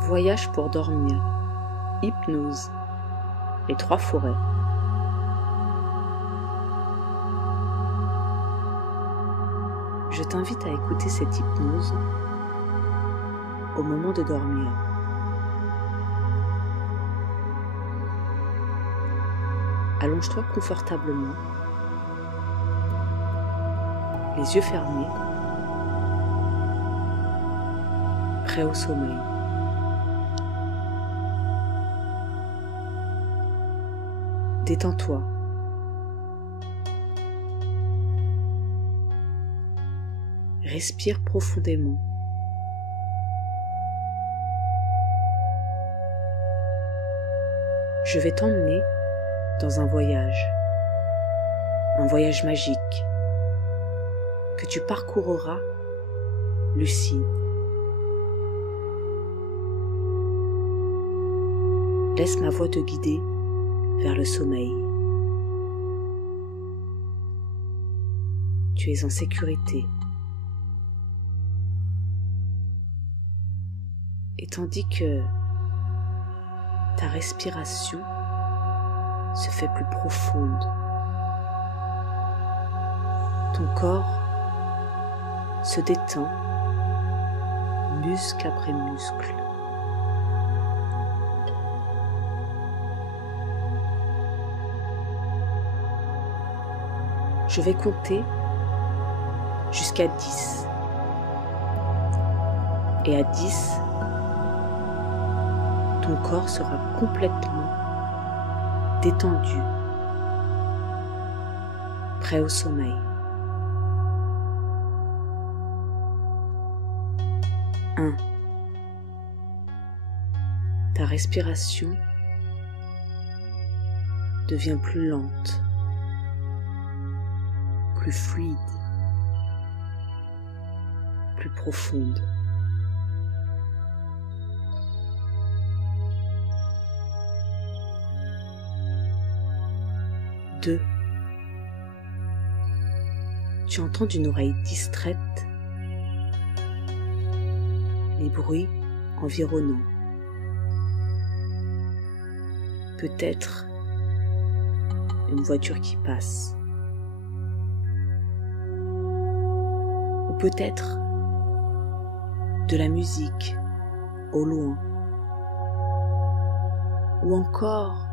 Voyage pour dormir, hypnose, les 3 forêts. Je t'invite à écouter cette hypnose au moment de dormir. Allonge-toi confortablement, les yeux fermés, prêt au sommeil. Détends-toi. Respire profondément. Je vais t'emmener dans un voyage magique que tu parcourras lucide. Laisse ma voix te guider vers le sommeil. Tu es en sécurité. Et tandis que ta respiration se fait plus profonde, ton corps se détend, muscle après muscle. Je vais compter jusqu'à 10. Et à 10, ton corps sera complètement détendu, prêt au sommeil. 1. Ta respiration devient plus lente, plus fluide, plus profonde. 2. Tu entends d'une oreille distraite les bruits environnants. Peut-être une voiture qui passe. Ou peut-être de la musique au loin. Ou encore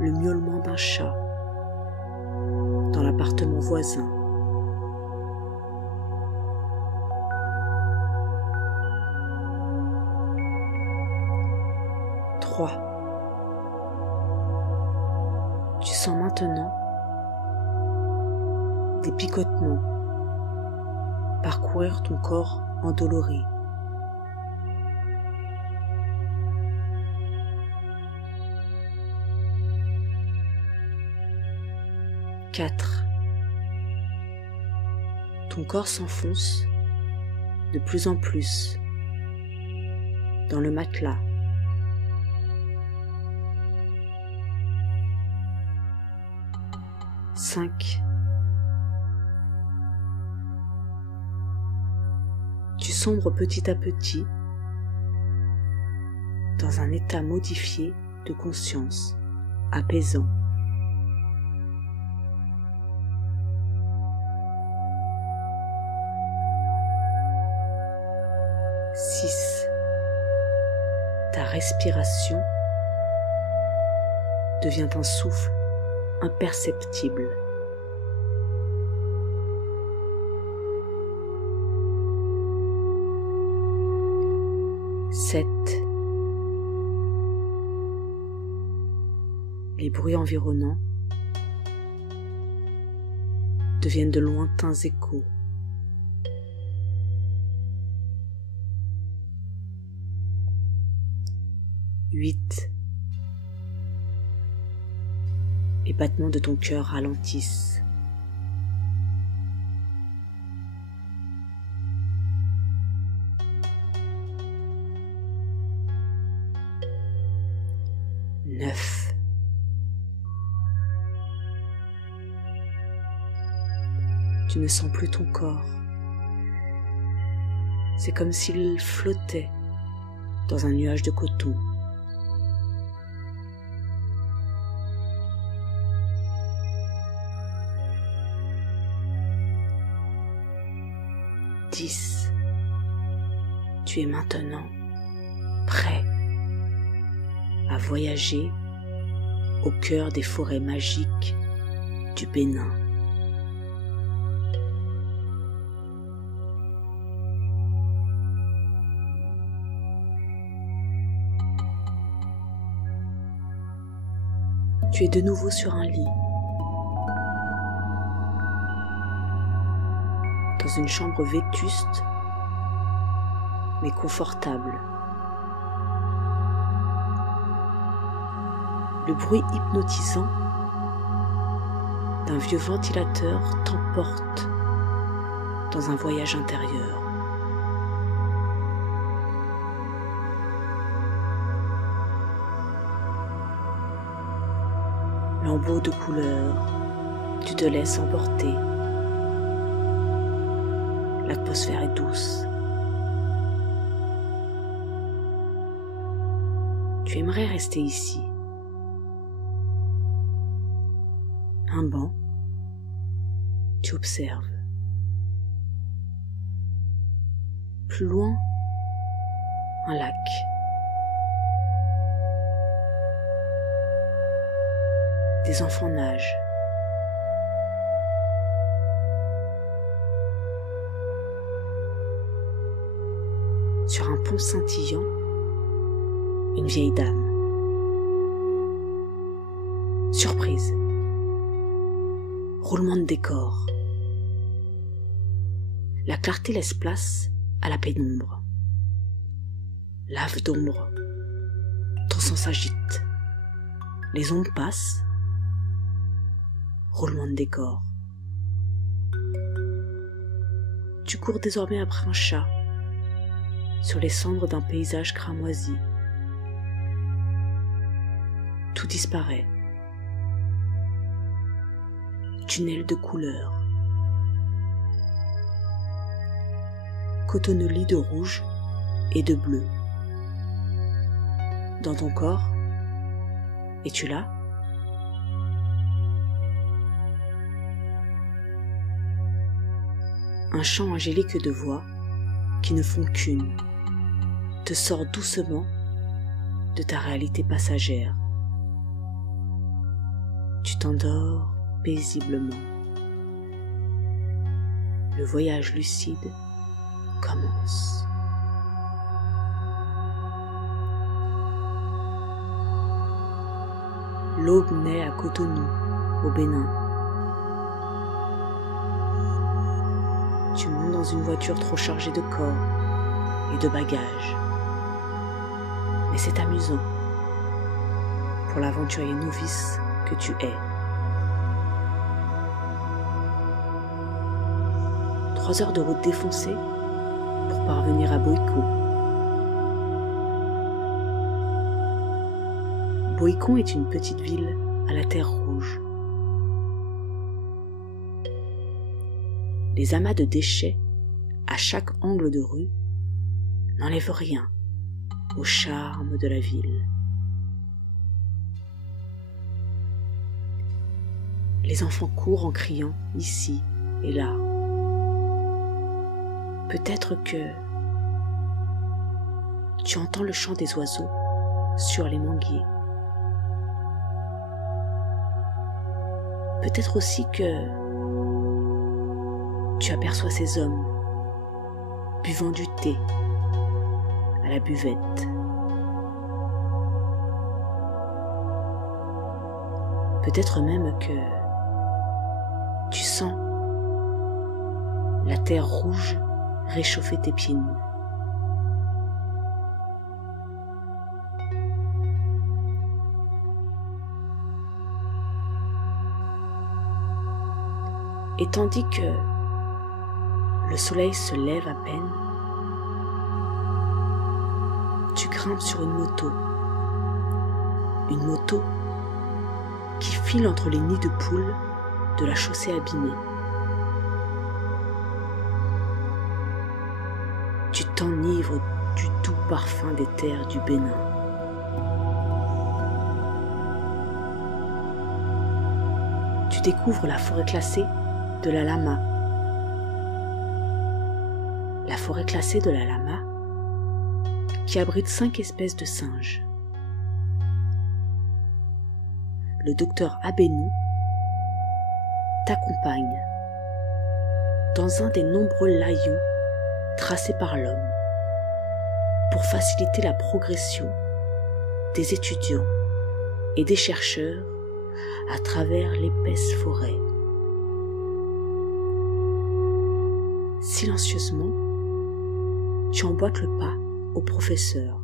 le miaulement d'un chat dans l'appartement voisin. Tu sens maintenant des picotements parcourir ton corps endolori. 4. Ton corps s'enfonce de plus en plus dans le matelas. 5. Tu sombres petit à petit dans un état modifié de conscience, apaisant. 6. Ta respiration devient un souffle imperceptible. 7. Les bruits environnants deviennent de lointains échos. 8. Les battements de ton cœur ralentissent. 9. Tu ne sens plus ton corps. C'est comme s'il flottait dans un nuage de coton. Tu es maintenant prêt à voyager au cœur des forêts magiques du Bénin. Tu es de nouveau sur un lit, dans une chambre vétuste mais confortable. Le bruit hypnotisant d'un vieux ventilateur t'emporte dans un voyage intérieur. Lambeaux de couleurs, tu te laisses emporter. L'atmosphère est douce. Tu aimerais rester ici. Un banc, tu observes. Plus loin, un lac. Des enfants nagent. Sur un pont scintillant, une vieille dame. Surprise. Roulement de décor. La clarté laisse place à la pénombre. Lave d'ombre. Ton sang s'agite. Les ombres passent. Roulement de décor. Tu cours désormais après un chat sur les cendres d'un paysage cramoisi. Tout disparaît. Tunnel de couleurs. Cotonneux lit de rouge et de bleu. Dans ton corps, es-tu là? Un chant angélique de voix qui ne font qu'une te sort doucement de ta réalité passagère. Tu t'endors paisiblement. Le voyage lucide commence. L'aube naît à Cotonou, au Bénin. Tu montes dans une voiture trop chargée de corps et de bagages. Mais c'est amusant pour l'aventurier novice que tu es. 3 heures de route défoncée pour parvenir à Boïcon. Boïcon est une petite ville à la terre rouge. Les amas de déchets à chaque angle de rue n'enlèvent rien au charme de la ville. Les enfants courent en criant ici et là. Peut-être que tu entends le chant des oiseaux sur les manguiers. Peut-être aussi que tu aperçois ces hommes buvant du thé à la buvette. Peut-être même que tu sens la terre rouge réchauffer tes pieds nus. Et tandis que le soleil se lève à peine, tu grimpes sur une moto qui file entre les nids de poules de la chaussée abîmée. Tu t'enivres du doux parfum des terres du Bénin. Tu découvres la forêt classée de la Lama. La forêt classée de la Lama qui abrite 5 espèces de singes. Le docteur Abénou t'accompagne dans un des nombreux layous tracés par l'homme pour faciliter la progression des étudiants et des chercheurs à travers l'épaisse forêt. Silencieusement, tu emboîtes le pas au professeur.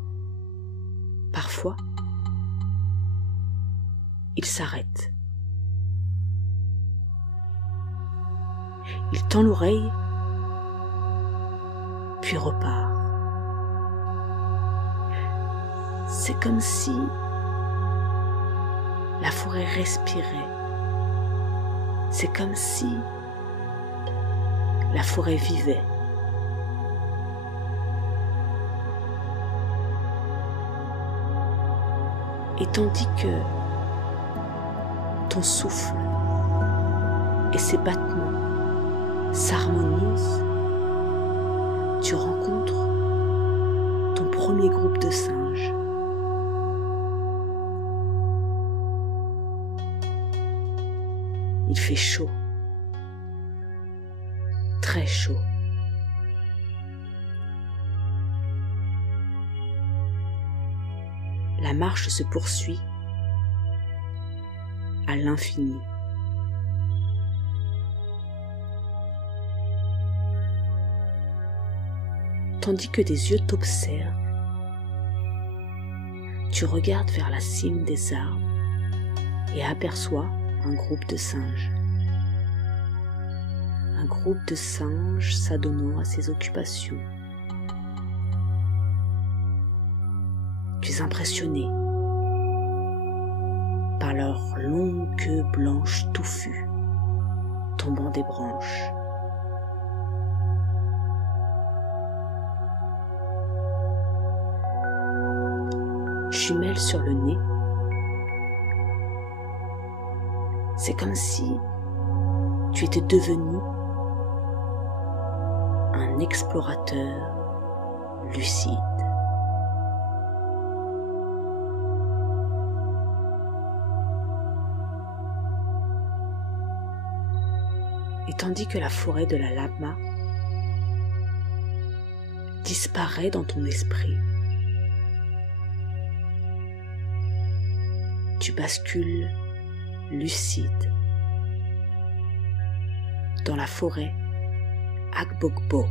Parfois, il s'arrête. Il tend l'oreille, puis repart. C'est comme si la forêt respirait. C'est comme si la forêt vivait. Et tandis que ton souffle et ses battements s'harmonisent, tu rencontres ton premier groupe de singes. Il fait chaud, très chaud. La marche se poursuit à l'infini. Tandis que des yeux t'observent, tu regardes vers la cime des arbres et aperçois un groupe de singes. Un groupe de singes s'adonnant à ses occupations. Tu es impressionné par leur longue queue blanche touffue tombant des branches. Jumelles sur le nez, c'est comme si tu étais devenu un explorateur lucide. Et tandis que la forêt de la Lama disparaît dans ton esprit, tu bascules lucide dans la forêt Agbogbo.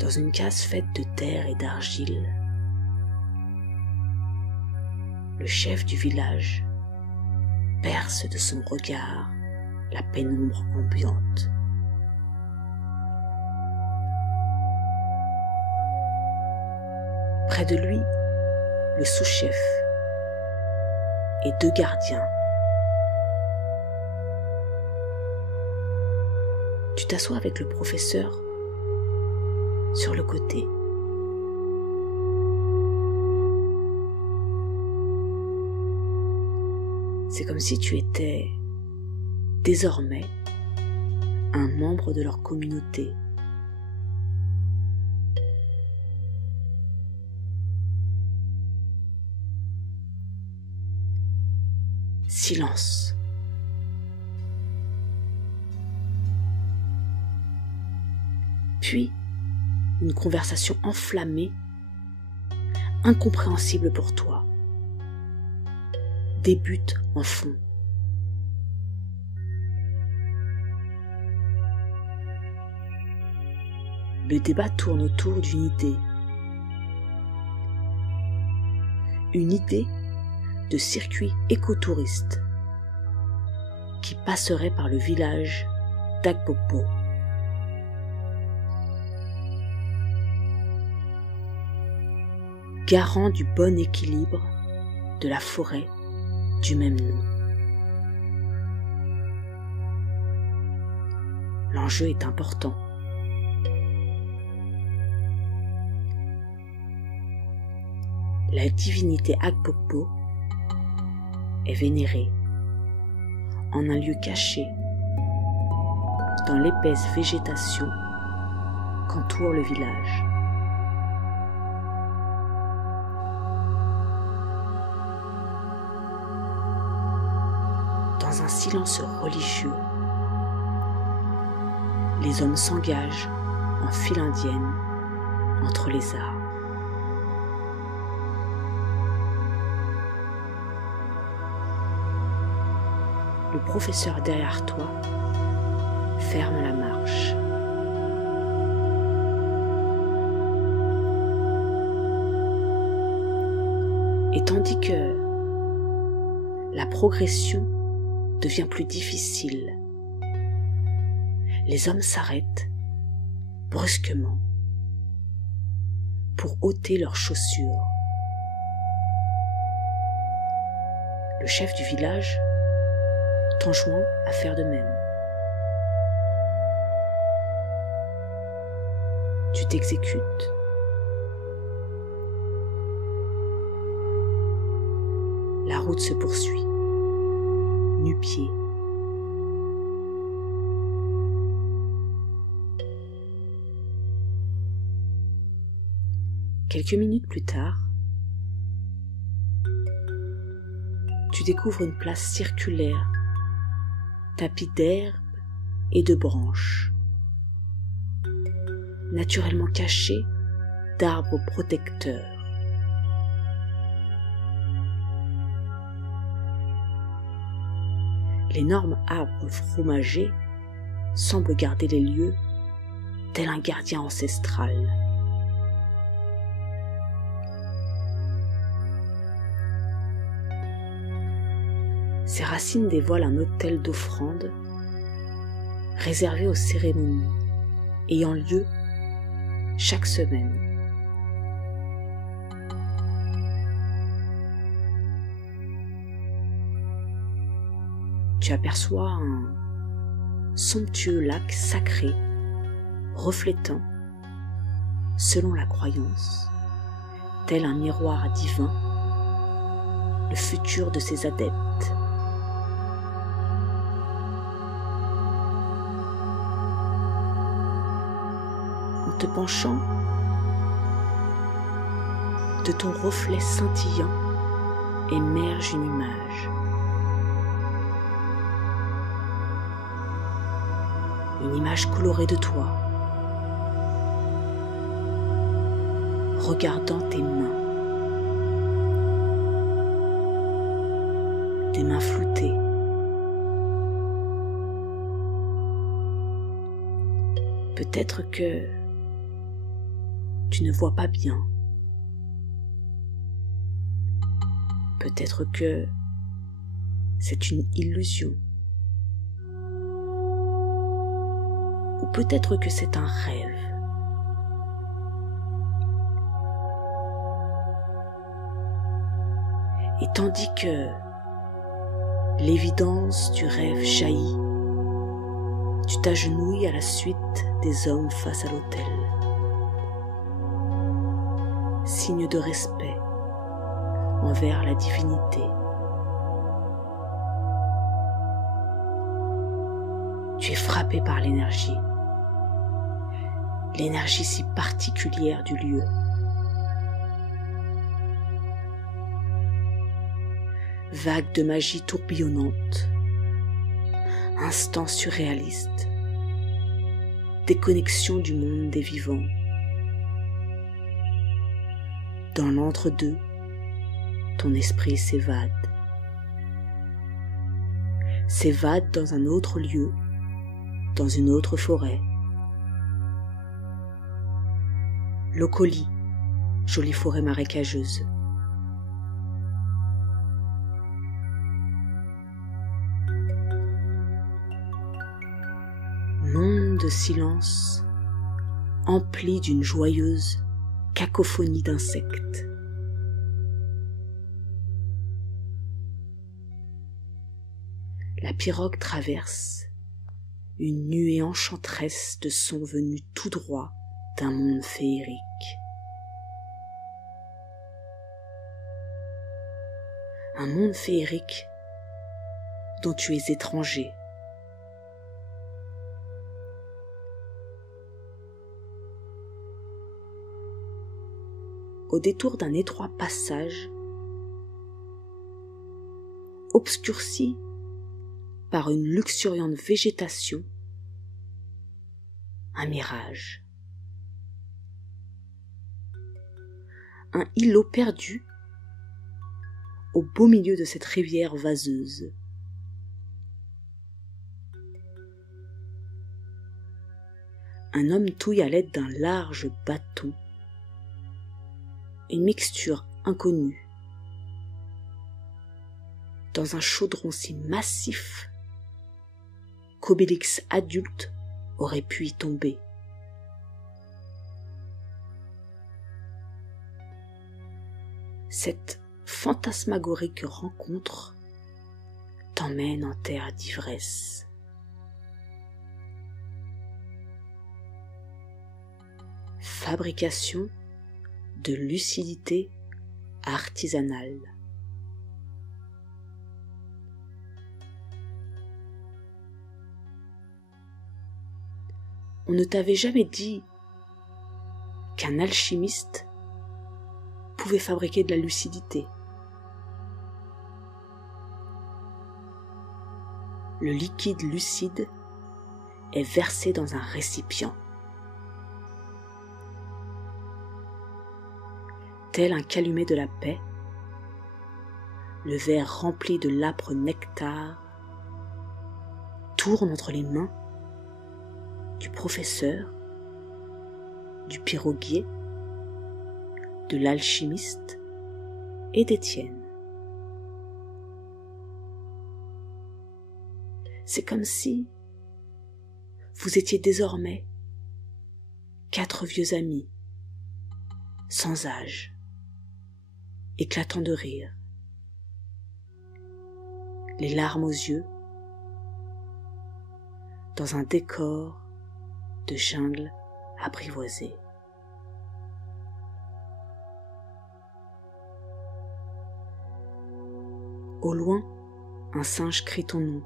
Dans une case faite de terre et d'argile, le chef du village perce de son regard la pénombre ambiante. Près de lui, le sous-chef et 2 gardiens. Tu t'assois avec le professeur sur le côté. C'est comme si tu étais désormais un membre de leur communauté. Silence. Puis, une conversation enflammée, incompréhensible pour toi, débute en fond. Le débat tourne autour d'une idée. Une idée de circuit écotouriste qui passerait par le village d'Agbogbo. Garant du bon équilibre de la forêt du même nom. L'enjeu est important. La divinité Akpokpo est vénérée en un lieu caché dans l'épaisse végétation qu'entoure le village. Dans un silence religieux, les hommes s'engagent en file indienne entre les arbres. Le professeur derrière toi ferme la marche. Et tandis que la progression devient plus difficile, les hommes s'arrêtent brusquement pour ôter leurs chaussures. Le chef du village t'enjoint à faire de même. Tu t'exécutes. La route se poursuit, nu-pieds. Quelques minutes plus tard, tu découvres une place circulaire, tapis d'herbes et de branches, naturellement cachée d'arbres protecteurs. L'énorme arbre fromager semble garder les lieux tel un gardien ancestral. Ses racines dévoilent un autel d'offrande réservé aux cérémonies ayant lieu chaque semaine. Tu aperçois un somptueux lac sacré reflétant, selon la croyance, tel un miroir divin, le futur de ses adeptes. En te penchant, de ton reflet scintillant émerge une image. Une image colorée de toi, regardant tes mains, tes mains floutées. Peut-être que tu ne vois pas bien. Peut-être que c'est une illusion. Ou peut-être que c'est un rêve. Et tandis que l'évidence du rêve jaillit, tu t'agenouilles à la suite des hommes face à l'autel. Signe de respect envers la divinité. Tu es frappé par l'énergie si particulière du lieu. Vague de magie tourbillonnante, instant surréaliste, déconnexion du monde des vivants. Dans l'entre-deux, ton esprit s'évade. S'évade dans un autre lieu, dans une autre forêt. Locoli, jolie forêt marécageuse. Monde de silence, empli d'une joyeuse cacophonie d'insectes. La pirogue traverse une nuée enchanteresse de sons venus tout droit d'un monde féerique. Un monde féerique dont tu es étranger. Au détour d'un étroit passage, obscurci par une luxuriante végétation, un mirage. Un îlot perdu au beau milieu de cette rivière vaseuse. Un homme touille à l'aide d'un large bâton une mixture inconnue dans un chaudron si massif qu'Obélix adulte aurait pu y tomber. Cette fantasmagorique rencontre t'emmène en terre d'ivresse. Fabrication de lucidité artisanale. On ne t'avait jamais dit qu'un alchimiste pouvait fabriquer de la lucidité. Le liquide lucide est versé dans un récipient. Tel un calumet de la paix, le verre rempli de l'âpre nectar tourne entre les mains du professeur, du piroguier, de l'alchimiste et d'Étienne. C'est comme si vous étiez désormais 4 vieux amis, sans âge, éclatant de rire, les larmes aux yeux, dans un décor de jungle apprivoisée. Au loin, un singe crie ton nom.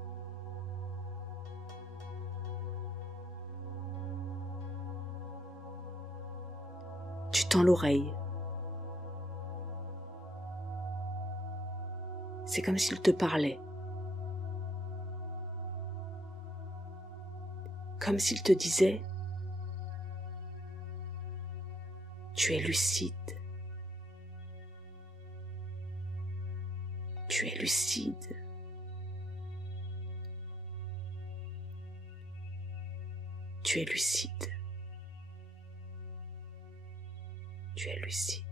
Tu tends l'oreille. C'est comme s'il te parlait. Comme s'il te disait « Tu es lucide. Tu es lucide. Tu es lucide. Tu es lucide. »